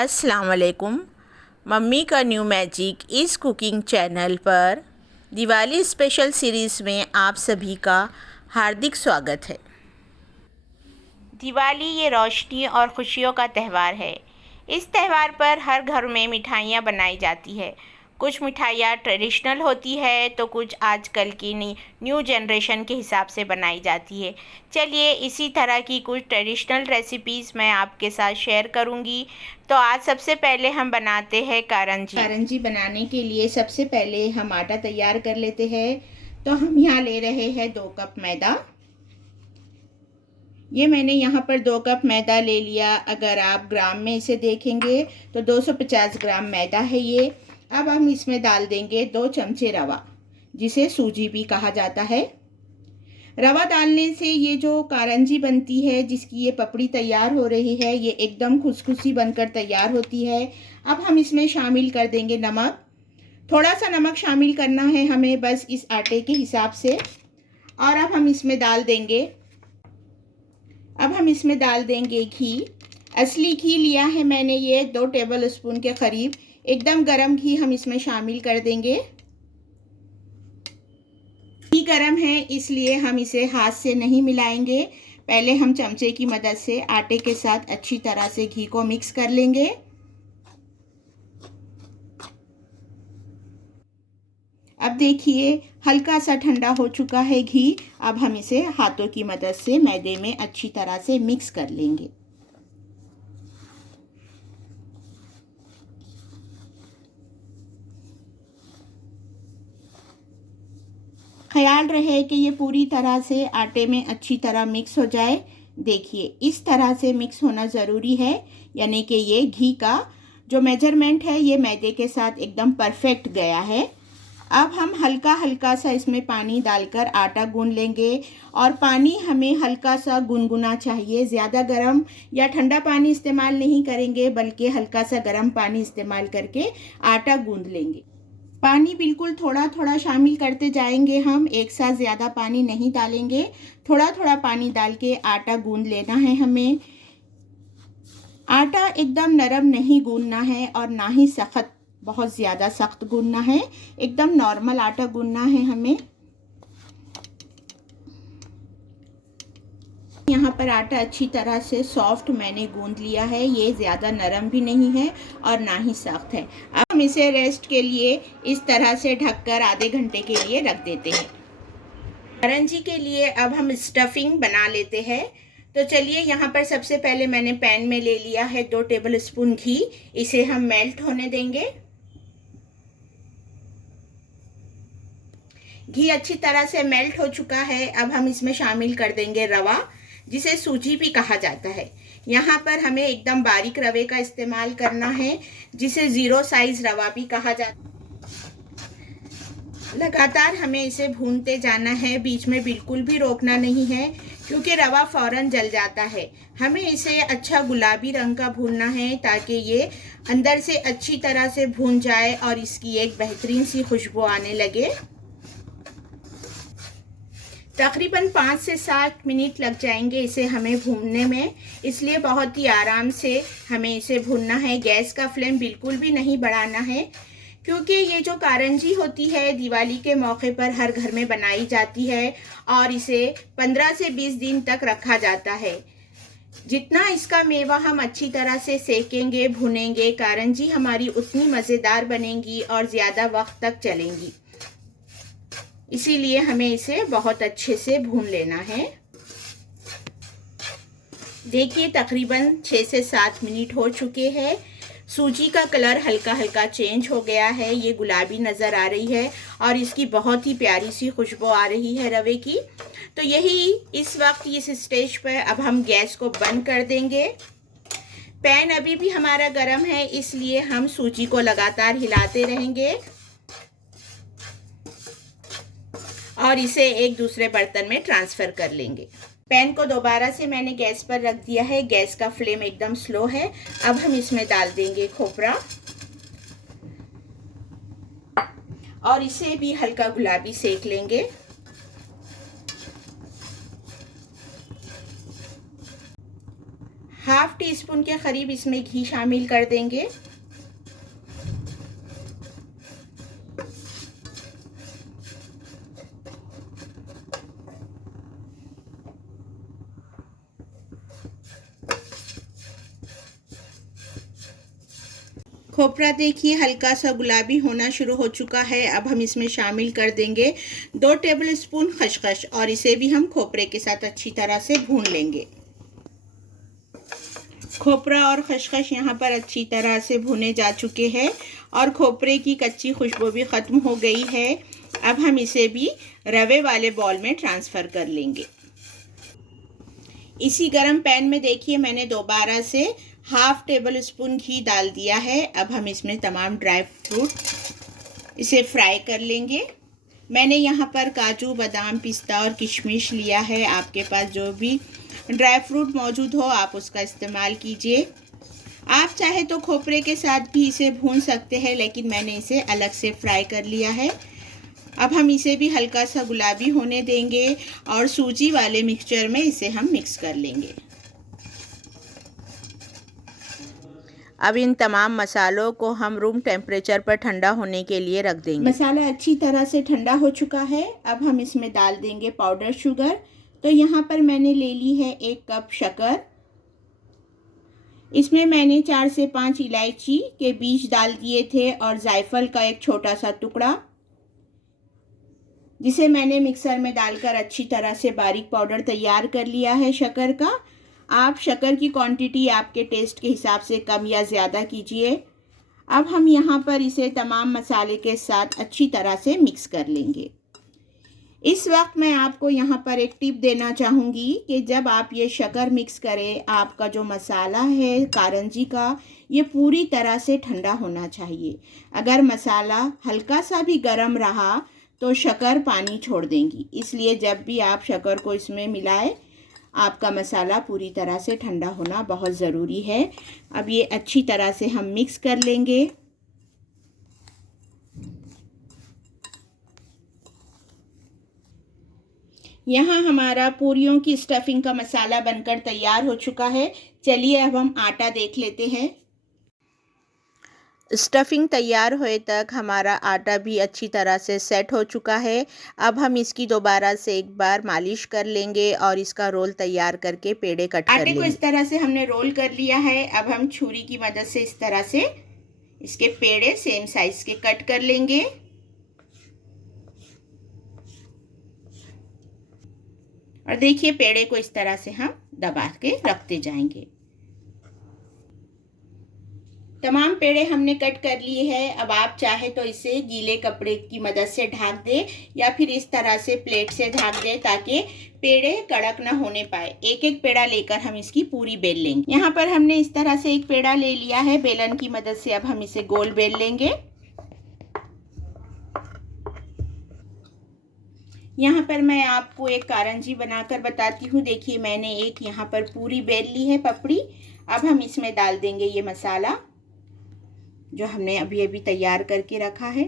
अस्सलाम वालेकुम। मम्मी का न्यू मैजिक इस कुकिंग चैनल पर दिवाली स्पेशल सीरीज़ में आप सभी का हार्दिक स्वागत है। दिवाली ये रोशनी और खुशियों का त्यौहार है। इस त्यौहार पर हर घर में मिठाइयाँ बनाई जाती है। कुछ मिठाइयाँ ट्रेडिशनल होती है तो कुछ आजकल की न्यू जनरेशन के हिसाब से बनाई जाती है। चलिए इसी तरह की कुछ ट्रेडिशनल रेसिपीज़ मैं आपके साथ शेयर करूँगी। तो आज सबसे पहले हम बनाते हैं कारंजी। कारंजी बनाने के लिए सबसे पहले हम आटा तैयार कर लेते हैं। तो हम यहाँ ले रहे हैं 2 कप मैदा। ये मैंने यहाँ पर 2 कप मैदा ले लिया। अगर आप ग्राम में इसे देखेंगे तो 250 ग्राम मैदा है ये। अब हम इसमें डाल देंगे 2 चमचे रवा, जिसे सूजी भी कहा जाता है। रवा डालने से ये जो कारंजी बनती है, जिसकी ये पपड़ी तैयार हो रही है, ये एकदम खुशखुशी बनकर तैयार होती है। अब हम इसमें शामिल कर देंगे नमक। थोड़ा सा नमक शामिल करना है हमें, बस इस आटे के हिसाब से। और अब हम इसमें डाल देंगे घी। असली घी लिया है मैंने ये 2 टेबल स्पून के करीब। एकदम गरम घी हम इसमें शामिल कर देंगे। घी गरम है इसलिए हम इसे हाथ से नहीं मिलाएंगे। पहले हम चमचे की मदद से आटे के साथ अच्छी तरह से घी को मिक्स कर लेंगे। अब देखिए हल्का सा ठंडा हो चुका है घी। अब हम इसे हाथों की मदद से मैदे में अच्छी तरह से मिक्स कर लेंगे। ख्याल रहे कि ये पूरी तरह से आटे में अच्छी तरह मिक्स हो जाए। देखिए इस तरह से मिक्स होना ज़रूरी है, यानी कि ये घी का जो मेजरमेंट है ये मैदे के साथ एकदम परफेक्ट गया है। अब हम हल्का हल्का सा इसमें पानी डालकर आटा गूंद लेंगे। और पानी हमें हल्का सा गुनगुना चाहिए, ज़्यादा गर्म या ठंडा पानी इस्तेमाल नहीं करेंगे, बल्कि हल्का सा गर्म पानी इस्तेमाल करके आटा गूंद लेंगे। पानी बिल्कुल थोड़ा थोड़ा शामिल करते जाएंगे हम, एक साथ ज़्यादा पानी नहीं डालेंगे। थोड़ा थोड़ा पानी डाल के आटा गूंद लेना है हमें। आटा एकदम नरम नहीं गूंदना है और ना ही सख्त, बहुत ज़्यादा सख्त गूंदना है। एकदम नॉर्मल आटा गूंदना है हमें। यहाँ पर आटा अच्छी तरह से सॉफ्ट मैंने गूंद लिया है। ये ज़्यादा नरम भी नहीं है और ना ही सख्त है। अब हम इसे रेस्ट के लिए इस तरह से ढककर आधे घंटे के लिए रख देते हैं। करंजी के लिए अब हम स्टफिंग बना लेते हैं। तो चलिए यहाँ पर सबसे पहले मैंने पैन में ले लिया है 2 टेबल स्पून घी। इसे हम मेल्ट होने देंगे। घी अच्छी तरह से मेल्ट हो चुका है। अब हम इसमें शामिल कर देंगे रवा, जिसे सूजी भी कहा जाता है। यहाँ पर हमें एकदम बारीक रवे का इस्तेमाल करना है, जिसे 0 साइज रवा भी कहा जाता है। लगातार हमें इसे भूनते जाना है, बीच में बिल्कुल भी रोकना नहीं है, क्योंकि रवा फौरन जल जाता है। हमें इसे अच्छा गुलाबी रंग का भूनना है, ताकि ये अंदर से अच्छी तरह से भून जाए और इसकी एक बेहतरीन सी खुशबू आने लगे। तकरीबन 5 से 7 मिनट लग जाएंगे इसे हमें भूनने में, इसलिए बहुत ही आराम से हमें इसे भूनना है। गैस का फ्लेम बिल्कुल भी नहीं बढ़ाना है, क्योंकि ये जो कारंजी होती है दिवाली के मौके पर हर घर में बनाई जाती है और इसे 15 से 20 दिन तक रखा जाता है। जितना इसका मेवा हम अच्छी तरह से सेकेंगे, भुनेंगे, कारंजी हमारी उतनी मज़ेदार बनेंगी और ज़्यादा वक्त तक चलेंगी। इसीलिए हमें इसे बहुत अच्छे से भून लेना है। देखिए तकरीबन 6 से 7 मिनट हो चुके हैं। सूजी का कलर हल्का हल्का चेंज हो गया है, ये गुलाबी नज़र आ रही है और इसकी बहुत ही प्यारी सी खुशबू आ रही है रवे की। तो यही इस वक्त इस स्टेज पर अब हम गैस को बंद कर देंगे। पैन अभी भी हमारा गर्म है, इसलिए हम सूजी को लगातार हिलाते रहेंगे और इसे एक दूसरे बर्तन में ट्रांसफ़र कर लेंगे। पैन को दोबारा से मैंने गैस पर रख दिया है। गैस का फ्लेम एकदम स्लो है। अब हम इसमें डाल देंगे खोपरा और इसे भी हल्का गुलाबी सेक लेंगे। हाफ टी स्पून के करीब इसमें घी शामिल कर देंगे। खोपरा देखिए हल्का सा गुलाबी होना शुरू हो चुका है। अब हम इसमें शामिल कर देंगे 2 टेबलस्पून खसखस और इसे भी हम खोपरे के साथ अच्छी तरह से भून लेंगे। खोपरा और खसखस यहाँ पर अच्छी तरह से भुने जा चुके हैं और खोपरे की कच्ची खुशबू भी ख़त्म हो गई है। अब हम इसे भी रवे वाले बॉल में ट्रांसफ़र कर लेंगे। इसी गरम पैन में देखिए मैंने दोबारा से हाफ टेबल स्पून घी डाल दिया है। अब हम इसमें तमाम ड्राई फ्रूट इसे फ्राई कर लेंगे। मैंने यहाँ पर काजू, बादाम, पिस्ता और किशमिश लिया है। आपके पास जो भी ड्राई फ्रूट मौजूद हो आप उसका इस्तेमाल कीजिए। आप चाहे तो खोपरे के साथ भी इसे भून सकते हैं, लेकिन मैंने इसे अलग से फ्राई कर लिया है। अब हम इसे भी हल्का सा गुलाबी होने देंगे और सूजी वाले मिक्सचर में इसे हम मिक्स कर लेंगे। अब इन तमाम मसालों को हम रूम टेम्परेचर पर ठंडा होने के लिए रख देंगे। मसाला अच्छी तरह से ठंडा हो चुका है। अब हम इसमें डाल देंगे पाउडर शुगर। तो यहाँ पर मैंने ले ली है 1 कप शक्कर। इसमें मैंने 4 से 5 इलायची के बीज डाल दिए थे और जायफल का एक छोटा सा टुकड़ा, जिसे मैंने मिक्सर में डालकर अच्छी तरह से बारीक पाउडर तैयार कर लिया है शक्कर का। आप शक्कर की क्वांटिटी आपके टेस्ट के हिसाब से कम या ज़्यादा कीजिए। अब हम यहाँ पर इसे तमाम मसाले के साथ अच्छी तरह से मिक्स कर लेंगे। इस वक्त मैं आपको यहाँ पर एक टिप देना चाहूँगी कि जब आप ये शक्कर मिक्स करें, आपका जो मसाला है कारंजी का, ये पूरी तरह से ठंडा होना चाहिए। अगर मसाला हल्का सा भी गर्म रहा तो शक्कर पानी छोड़ देंगी। इसलिए जब भी आप शक्कर को इसमें मिलाएं, आपका मसाला पूरी तरह से ठंडा होना बहुत ज़रूरी है। अब ये अच्छी तरह से हम मिक्स कर लेंगे। यहाँ हमारा पूरियों की स्टफिंग का मसाला बनकर तैयार हो चुका है। चलिए अब हम आटा देख लेते हैं। स्टफिंग तैयार होए तक हमारा आटा भी अच्छी तरह से सेट हो चुका है। अब हम इसकी दोबारा से एक बार मालिश कर लेंगे और इसका रोल तैयार करके पेड़े कट कर लेंगे। आटे को इस तरह से हमने रोल कर लिया है। अब हम छुरी की मदद से इस तरह से इसके पेड़े सेम साइज के कट कर लेंगे। और देखिए पेड़े को इस तरह से हम दबा के रखते जाएंगे। तमाम पेड़े हमने कट कर लिए हैं। अब आप चाहे तो इसे गीले कपड़े की मदद से ढक दें या फिर इस तरह से प्लेट से ढक दें ताकि पेड़े कड़क ना होने पाए। एक एक पेड़ा लेकर हम इसकी पूरी बेल लेंगे। यहाँ पर हमने इस तरह से एक पेड़ा ले लिया है। बेलन की मदद से अब हम इसे गोल बेल लेंगे। यहाँ पर मैं आपको एक कारंजी बनाकर बताती हूँ। देखिए मैंने एक यहाँ पर पूरी बेल ली है पपड़ी। अब हम इसमें डाल देंगे ये मसाला जो हमने अभी अभी तैयार करके रखा है।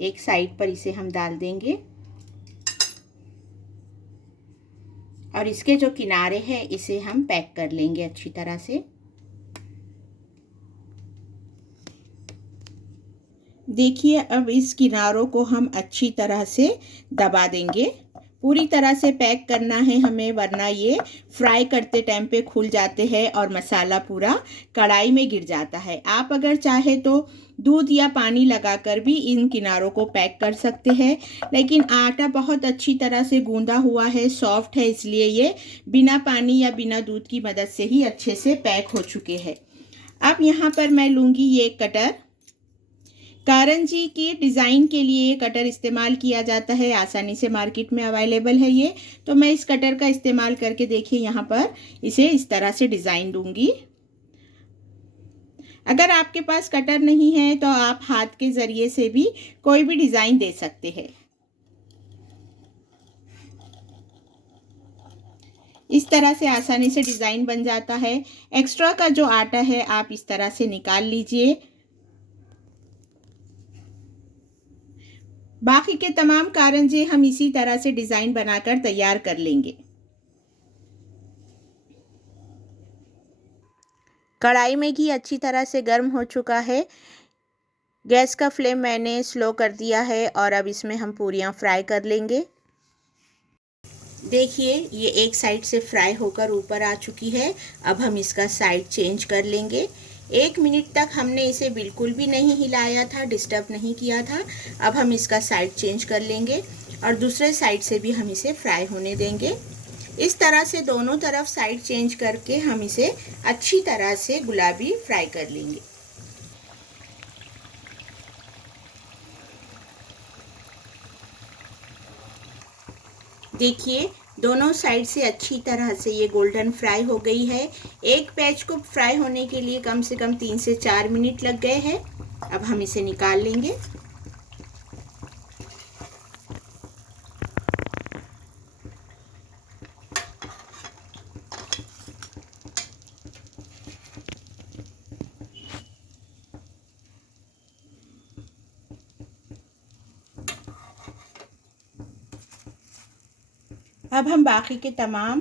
एक साइड पर इसे हम डाल देंगे और इसके जो किनारे हैं इसे हम पैक कर लेंगे अच्छी तरह से। देखिए अब इस किनारों को हम अच्छी तरह से दबा देंगे। पूरी तरह से पैक करना है हमें, वरना ये फ्राई करते टाइम पे खुल जाते हैं और मसाला पूरा कढ़ाई में गिर जाता है। आप अगर चाहे तो दूध या पानी लगाकर भी इन किनारों को पैक कर सकते हैं, लेकिन आटा बहुत अच्छी तरह से गूंदा हुआ है, सॉफ्ट है, इसलिए ये बिना पानी या बिना दूध की मदद से ही अच्छे से पैक हो चुके हैं। अब यहाँ पर मैं लूँगी ये कटर। कारंजी की डिज़ाइन के लिए ये कटर इस्तेमाल किया जाता है, आसानी से मार्केट में अवेलेबल है ये। तो मैं इस कटर का इस्तेमाल करके देखिए यहाँ पर इसे इस तरह से डिज़ाइन दूंगी। अगर आपके पास कटर नहीं है तो आप हाथ के ज़रिए से भी कोई भी डिज़ाइन दे सकते हैं। इस तरह से आसानी से डिज़ाइन बन जाता है। एक्स्ट्रा का जो आटा है आप इस तरह से निकाल लीजिए। बाकी के तमाम कारंजे हम इसी तरह से डिज़ाइन बनाकर तैयार कर लेंगे। कढ़ाई में घी अच्छी तरह से गर्म हो चुका है। गैस का फ्लेम मैंने स्लो कर दिया है और अब इसमें हम पूरियां फ्राई कर लेंगे। देखिए ये एक साइड से फ्राई होकर ऊपर आ चुकी है। अब हम इसका साइड चेंज कर लेंगे। 1 मिनट तक हमने इसे बिल्कुल भी नहीं हिलाया था, डिस्टर्ब नहीं किया था। अब हम इसका साइड चेंज कर लेंगे और दूसरे साइड से भी हम इसे फ्राई होने देंगे। इस तरह से दोनों तरफ साइड चेंज करके हम इसे अच्छी तरह से गुलाबी फ्राई कर लेंगे। देखिए दोनों साइड से अच्छी तरह से ये गोल्डन फ्राई हो गई है। एक पैच को फ्राई होने के लिए कम से कम 3 से 4 मिनट लग गए हैं। अब हम इसे निकाल लेंगे। अब हम बाकी के तमाम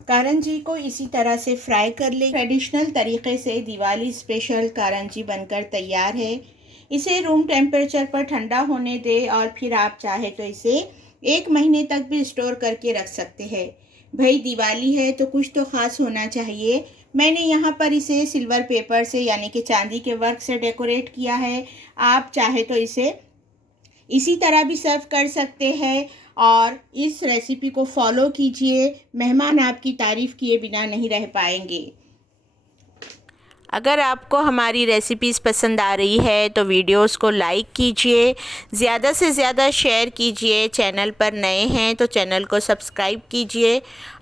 कारंजी को इसी तरह से फ्राई कर लें। ट्रेडिशनल तरीके से दिवाली स्पेशल कारंजी बनकर तैयार है। इसे रूम टेम्परेचर पर ठंडा होने दें और फिर आप चाहे तो इसे 1 महीने तक भी स्टोर करके रख सकते हैं। भाई दिवाली है तो कुछ तो ख़ास होना चाहिए। मैंने यहाँ पर इसे सिल्वर पेपर से यानी कि चांदी के वर्क से डेकोरेट किया है। आप चाहे तो इसे इसी तरह भी सर्व कर सकते हैं और इस रेसिपी को फॉलो कीजिए। मेहमान आपकी तारीफ़ किए बिना नहीं रह पाएंगे। अगर आपको हमारी रेसिपीज़ पसंद आ रही है तो वीडियोस को लाइक कीजिए, ज़्यादा से ज़्यादा शेयर कीजिए। चैनल पर नए हैं तो चैनल को सब्सक्राइब कीजिए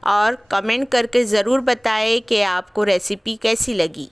और कमेंट करके ज़रूर बताएं कि आपको रेसिपी कैसी लगी।